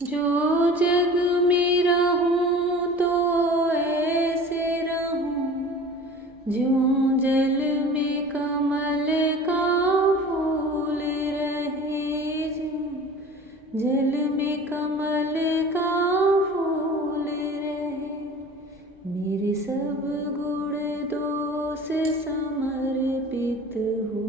जो जग में रहूं तो ऐसे रहूं, ज्यों जल में कमल का फूल रहे, ज्यों जल में कमल का फूल रहे। मेरे सब गुण दोष समर्पित हो,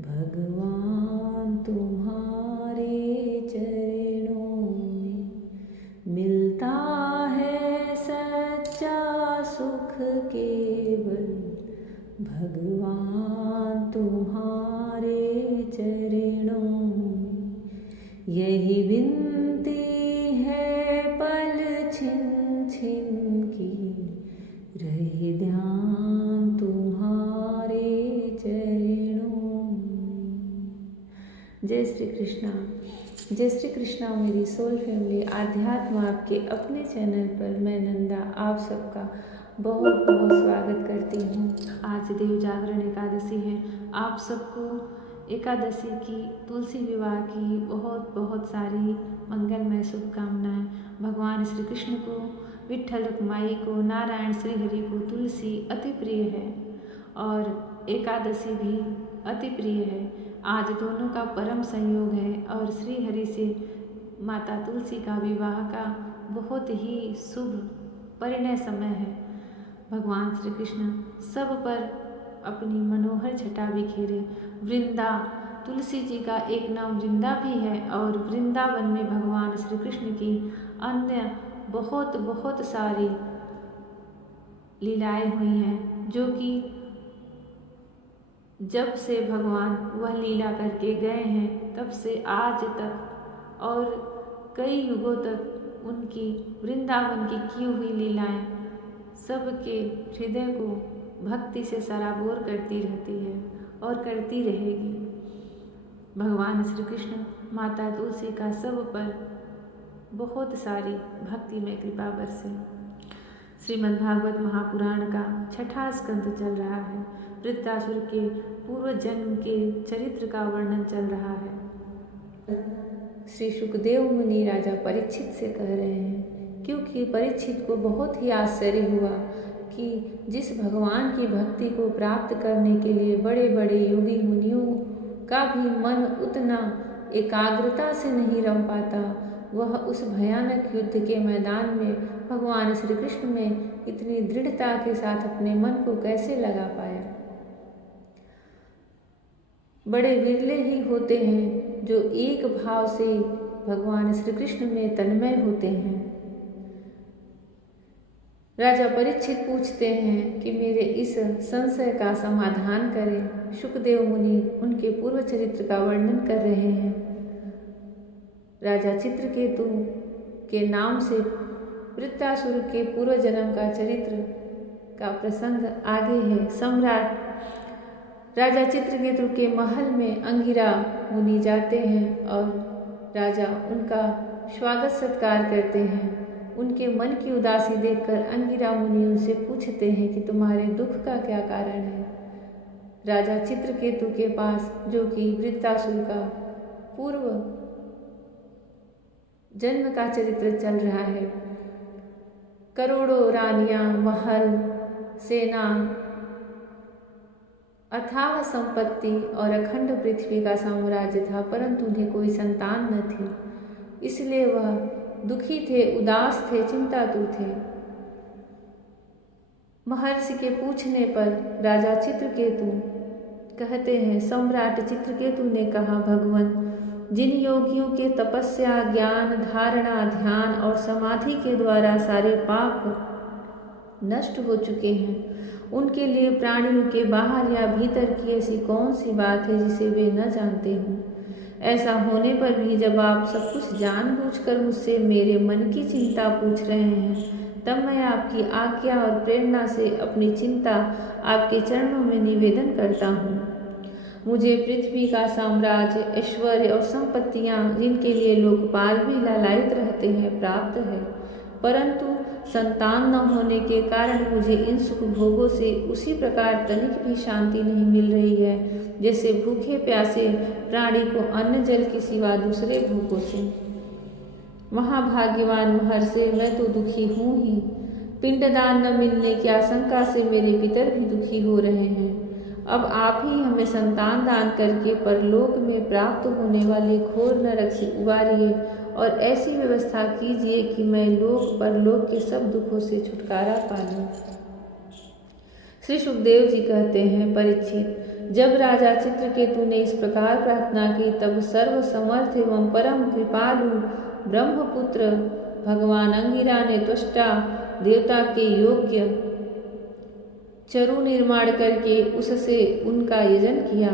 भगवान तुम्हारे चरणों में। मिलता है सच्चा सुख केवल, भगवान तुम्हारे चरणों में। यही विनती है पल छिन छिन की, रहे ध्यान तुम्हारे चरणों में। जय श्री कृष्णा। जय श्री कृष्णा मेरी सोल फैमिली। आध्यात्म आपके अपने चैनल पर मैं नंदा आप सबका बहुत बहुत स्वागत करती हूँ। आज देव जागरण एकादशी है। आप सबको एकादशी की, तुलसी विवाह की बहुत बहुत सारी मंगलमय शुभकामनाएं। भगवान श्री कृष्ण को, विट्ठल रुक्माई को, नारायण श्री हरि को तुलसी अति प्रिय है और एकादशी भी अति प्रिय है। आज दोनों का परम संयोग है और श्री हरि से माता तुलसी का विवाह का बहुत ही शुभ परिणय समय है। भगवान श्री कृष्ण सब पर अपनी मनोहर छटा बिखेरे। वृंदा, तुलसी जी का एक नाम वृंदा भी है और वृंदावन में भगवान श्री कृष्ण की अन्य बहुत बहुत सारी लीलाएं हुई हैं, जो कि जब से भगवान वह लीला करके गए हैं तब से आज तक और कई युगों तक उनकी वृंदावन की हुई लीलाएं सबके हृदय को भक्ति से सराबोर करती रहती है और करती रहेगी। भगवान श्री कृष्ण माता तुलसी का सब पर बहुत सारी भक्ति में कृपा बरसे। श्रीमद्भागवत महापुराण का छठा स्कंद चल रहा है। वृत्रासुर के पूर्व जन्म के चरित्र का वर्णन चल रहा है। श्री सुखदेव मुनि राजा परीक्षित से कह रहे हैं, क्योंकि परीक्षित को बहुत ही आश्चर्य हुआ कि जिस भगवान की भक्ति को प्राप्त करने के लिए बड़े बड़े योगी मुनियों का भी मन उतना एकाग्रता से नहीं रम पाता, वह उस भयानक युद्ध के मैदान में भगवान श्री कृष्ण में इतनी दृढ़ता के साथ अपने मन को कैसे लगा पाया। बड़े विरले ही होते हैं जो एक भाव से भगवान श्री कृष्ण में तन्मय होते हैं। राजा परीक्षित पूछते हैं कि मेरे इस संशय का समाधान करें। सुखदेव मुनि उनके पूर्व चरित्र का वर्णन कर रहे हैं। राजा चित्रकेतु के नाम से वृत्रासुर के पूर्व जन्म का चरित्र का प्रसंग आगे है। सम्राट राजा चित्रकेतु के महल में अंगिरा मुनि जाते हैं और राजा उनका स्वागत सत्कार करते हैं। उनके मन की उदासी देखकर अंगिरा मुनि उनसे पूछते हैं कि तुम्हारे दुख का क्या कारण है। राजा चित्रकेतु के पास, जो कि वृत्रासुर का पूर्व जन्म का चरित्र चल रहा है, करोड़ों रानियां, महल, सेना, अथाह संपत्ति और अखंड पृथ्वी का साम्राज्य था, परंतु उन्हें कोई संतान न थी। इसलिए वह दुखी थे, उदास थे, चिंतातुर थे। महर्षि के पूछने पर राजा चित्रकेतु कहते हैं, सम्राट चित्रकेतु ने कहा, भगवान, जिन योगियों के तपस्या, ज्ञान, धारणा, ध्यान और समाधि के द्वारा सारे पाप नष्ट हो चुके हैं, उनके लिए प्राणियों के बाहर या भीतर की ऐसी कौन सी बात है जिसे वे न जानते हों। ऐसा होने पर भी जब आप सब कुछ जानबूझकर मुझसे मेरे मन की चिंता पूछ रहे हैं, तब मैं आपकी आज्ञा और प्रेरणा से अपनी चिंता आपके चरणों में निवेदन करता हूँ। मुझे पृथ्वी का साम्राज्य, ऐश्वर्य और संपत्तियाँ, जिनके लिए लोकपाल भी लालायित रहते हैं, प्राप्त है, परंतु संतान न होने के कारण मुझे इन सुख भोगों से उसी प्रकार तनिक भी शांति नहीं मिल रही है जैसे भूखे प्यासे प्राणी को अन्न जल के सिवा दूसरे भोगों से। महाभाग्यवान महर्षि, मैं तो दुखी हूँ ही। पिंडदान न मिलने की आशंका से मेरे पितर भी दुखी हो रहे हैं। अब आप ही हमें संतान दान करके परलोक में प्राप्त होने वाले घोर नरक से उबारिए और ऐसी व्यवस्था कीजिए कि मैं लोक परलोक के सब दुखों से छुटकारा पा लूं। श्री सुखदेव जी कहते हैं, परीक्षित, जब राजा चित्रकेतु ने इस प्रकार प्रार्थना की तब सर्व समर्थ एवं परम कृपालु ब्रह्मपुत्र भगवान अंगिरा ने त्वष्टा देवता के योग्य चरु निर्माण करके उससे उनका यजन किया।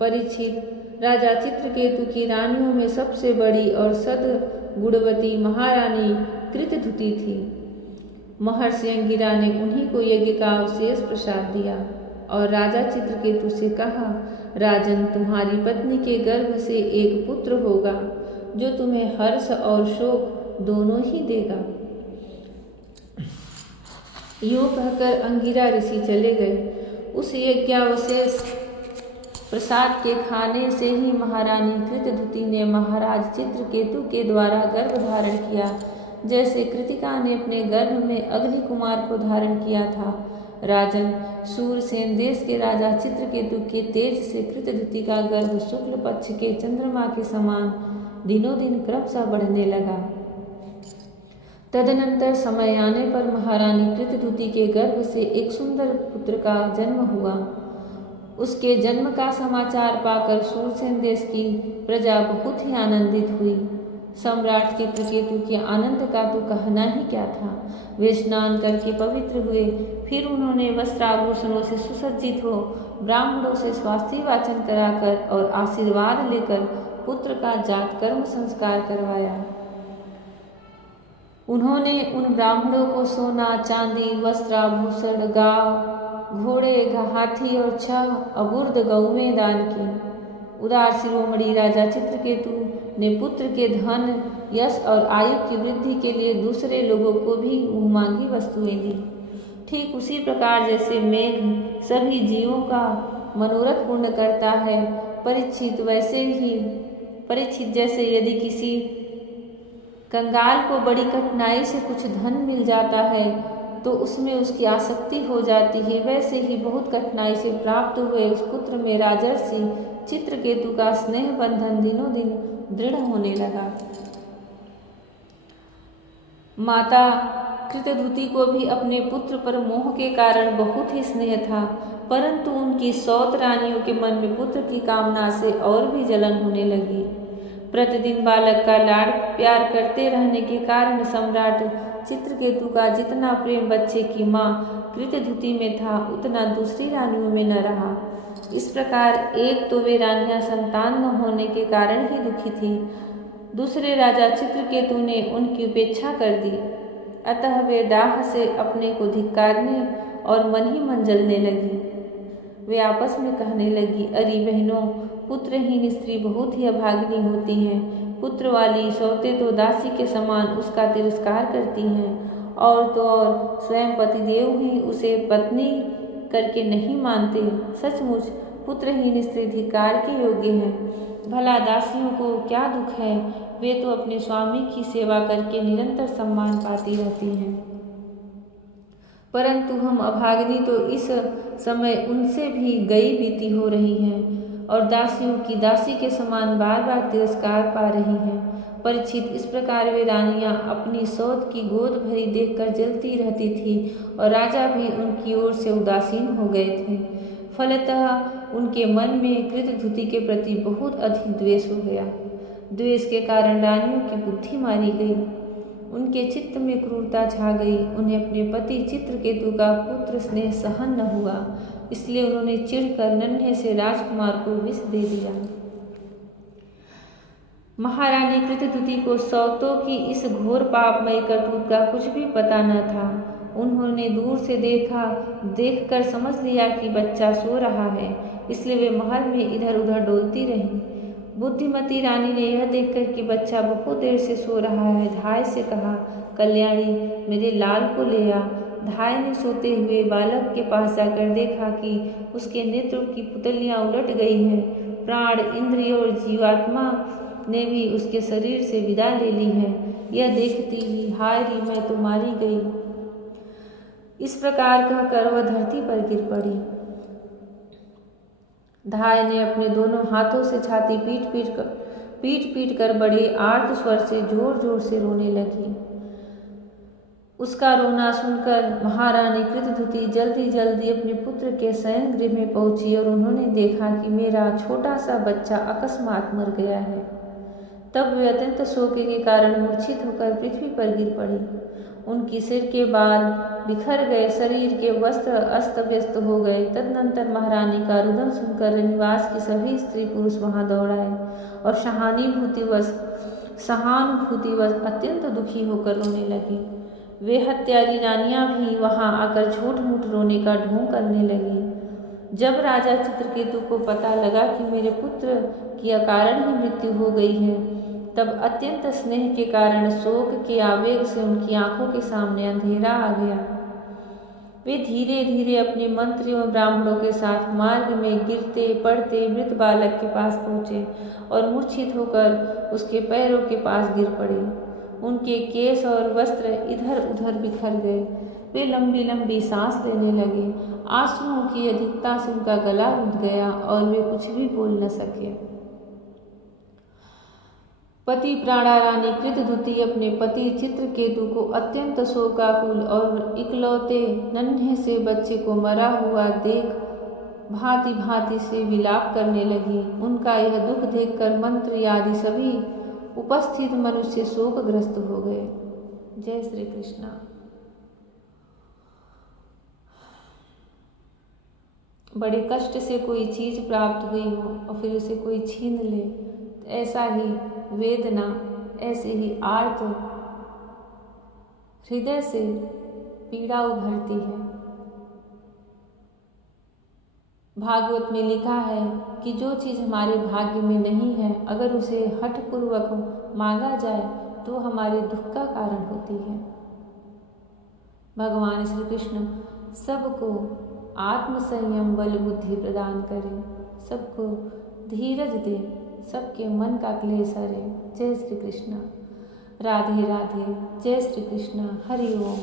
परीक्षित, राजा चित्रकेतु की रानियों में सबसे बड़ी और सद्गुणवती महारानी कृतधुति थी। महर्षि अंगिरा ने उन्हीं को यज्ञ का अवशेष प्रसाद दिया और राजा चित्रकेतु से कहा, राजन, तुम्हारी पत्नी के गर्भ से एक पुत्र होगा जो तुम्हें हर्ष और शोक दोनों ही देगा। यूं कहकर अंगिरा ऋषि चले गए। उस यज्ञावशेष प्रसाद के खाने से ही महारानी कृतधुति ने महाराज चित्रकेतु के द्वारा गर्भ धारण किया, जैसे कृतिका ने अपने गर्भ में अग्नि कुमार को धारण किया था। राजन, सूरसेन देश के राजा चित्रकेतु के तेज से कृतधुति का गर्भ शुक्ल पक्ष के चंद्रमा के समान दिनों दिन क्रमशः बढ़ने लगा। तदनंतर समय आने पर महारानी कृतधुति के गर्भ से एक सुंदर पुत्र का जन्म हुआ। उसके जन्म का समाचार पाकर सूरसेन देश की प्रजा बहुत ही आनंदित हुई। सम्राट चित्रकेतु के आनंद का तो कहना ही क्या था। वे स्नान करके पवित्र हुए, फिर उन्होंने वस्त्राभूषणों से सुसज्जित हो ब्राह्मणों से स्वास्थ्य वाचन कराकर और आशीर्वाद लेकर पुत्र का जात कर्म संस्कार करवाया। उन्होंने उन ब्राह्मणों को सोना, चांदी, वस्त्राभूषण, गांव, घोड़े, हाथी और 6 अबुर्द गौवें दान की। उदार शिरोमणि राजा चित्रकेतु ने पुत्र के धन, यश और आयु की वृद्धि के लिए दूसरे लोगों को भी मुँहमांगी वस्तुएं दी। ठीक उसी प्रकार जैसे मेघ सभी जीवों का मनोरथ पूर्ण करता है, परीक्षित जैसे यदि किसी कंगाल को बड़ी कठिनाई से कुछ धन मिल जाता है तो उसमें उसकी आसक्ति हो जाती है, वैसे ही बहुत कठिनाई से प्राप्त हुए उस पुत्र में राजर्षि चित्रकेतु का स्नेह बंधन दिनों दिन दृढ़ होने लगा। माता कृतधुति को भी अपने पुत्र पर मोह के कारण बहुत ही स्नेह था, परंतु उनकी 100 रानियों के मन में पुत्र की कामना से और भी जलन होने लगी। प्रतिदिन बालक का लाड प्यार करते रहने के कारण सम्राट चित्रकेतु का जितना प्रेम बच्चे की माँ कृतधुति में था उतना दूसरी रानियों में न रहा। इस प्रकार एक तो वे रानियां संतान न होने के कारण ही दुखी थी, दूसरे राजा चित्रकेतु ने उनकी उपेक्षा कर दी। अतः वे डाह से अपने को धिक्कारने और मन ही मन जलने लगी। वे आपस में कहने लगी, अरे बहनों, पुत्रहीन स्त्री बहुत ही अभागिनी होती हैं। पुत्र वाली सौते तो दासी के समान उसका तिरस्कार करती हैं और तो और स्वयं पतिदेव ही उसे पत्नी करके नहीं मानते। सचमुच पुत्रहीन स्त्री धिक्कार के योग्य है। भला दासियों को क्या दुख है, वे तो अपने स्वामी की सेवा करके निरंतर सम्मान पाती रहती हैं, परंतु हम अभागिनी तो इस समय उनसे भी गई बीती हो रही हैं और दासियों की दासी के समान बार बार तिरस्कार पा रही हैं। परीक्षित, इस प्रकार वे रानियां अपनी सौत की गोद भरी देखकर जलती रहती थी और राजा भी उनकी ओर से उदासीन हो गए थे। फलतः उनके मन में कृतधुति के प्रति बहुत अधिक द्वेष हो गया। द्वेष के कारण रानियों की बुद्धि मारी गई, उनके चित्त में क्रूरता छा गई। उन्हें अपने पति चित्रकेतु का पुत्र स्नेह सहन न हुआ, इसलिए उन्होंने चिढ़कर नन्हे से राजकुमार को विष दे दिया। महारानी कृतधुति को सौतों की इस घोर पापमय करतूत का कुछ भी पता न था। उन्होंने दूर से देखकर समझ लिया कि बच्चा सो रहा है, इसलिए वे महल में इधर उधर डोलती रहीं। बुद्धिमती रानी ने यह देखकर कि बच्चा बहुत देर से सो रहा है, धाय से कहा, कल्याणी, मेरे लाल को ले आ। धाय ने सोते हुए बालक के पास जाकर देखा कि उसके नेत्रों की पुतलियां उलट गई हैं। प्राण, इंद्रिय और जीवात्मा ने भी उसके शरीर से विदा ले ली है। यह देखती ही हाय री मैं तो मारी गई, इस प्रकार कहकर वह धरती पर गिर पड़ी। धाय ने अपने दोनों हाथों से छाती पीट पीट कर बड़े आर्त स्वर से जोर जोर से रोने लगी। उसका रोना सुनकर महारानी कृतधुति जल्दी जल्दी अपने पुत्र के शयन गृह में पहुंची और उन्होंने देखा कि मेरा छोटा सा बच्चा अकस्मात मर गया है। तब वे अत्यंत शोक के कारण मूर्छित होकर पृथ्वी पर गिर पड़ी। उनकी सिर के बाल बिखर गए, शरीर के वस्त्र अस्त व्यस्त हो गए। तदनंतर महारानी का रुदन सुनकर निवास की सभी स्त्री पुरुष वहां दौड़ आए और सहानुभूतिवश अत्यंत दुखी होकर रोने लगी। वे हत्यारी रानियां भी वहां आकर झूठ मूठ रोने का ढोंग करने लगी। जब राजा चित्रकेतु को पता लगा कि मेरे पुत्र की अकारण ही मृत्यु हो गई है, तब अत्यंत स्नेह के कारण शोक के आवेग से उनकी आंखों के सामने अंधेरा आ गया। वे धीरे धीरे अपने मंत्रियों और ब्राह्मणों के साथ मार्ग में गिरते पड़ते मृत बालक के पास पहुंचे और मूर्छित होकर उसके पैरों के पास गिर पड़े। उनके केस और वस्त्र इधर उधर बिखर गए। वे लंबी लंबी सांस लेने लगे। आंसुओं की अधिकता से उनका गला रुंध गया और वे कुछ भी बोल न सके। पति प्राणा रानी कृतधुति अपने पति चित्रकेतु को अत्यंत शोकाकुल और इकलौते नन्हे से बच्चे को मरा हुआ देख भांति भांति से विलाप करने लगी। उनका यह दुख देखकर मंत्री आदि सभी उपस्थित मनुष्य शोकग्रस्त हो गए। जय श्री कृष्णा। बड़े कष्ट से कोई चीज प्राप्त हुई हो और फिर उसे कोई छीन ले, तो ऐसा ही वेदना, ऐसे ही आर्त हृदय से पीड़ा उभरती है। भागवत में लिखा है कि जो चीज़ हमारे भाग्य में नहीं है, अगर उसे हठपूर्वक मांगा जाए तो हमारे दुख का कारण होती है। भगवान श्री कृष्ण सबको आत्मसंयम बल बुद्धि प्रदान करें, सबको धीरज दे, सबके मन का क्लेश हरे। जय श्री कृष्ण। राधे राधे। जय श्री कृष्ण। हरि ओम।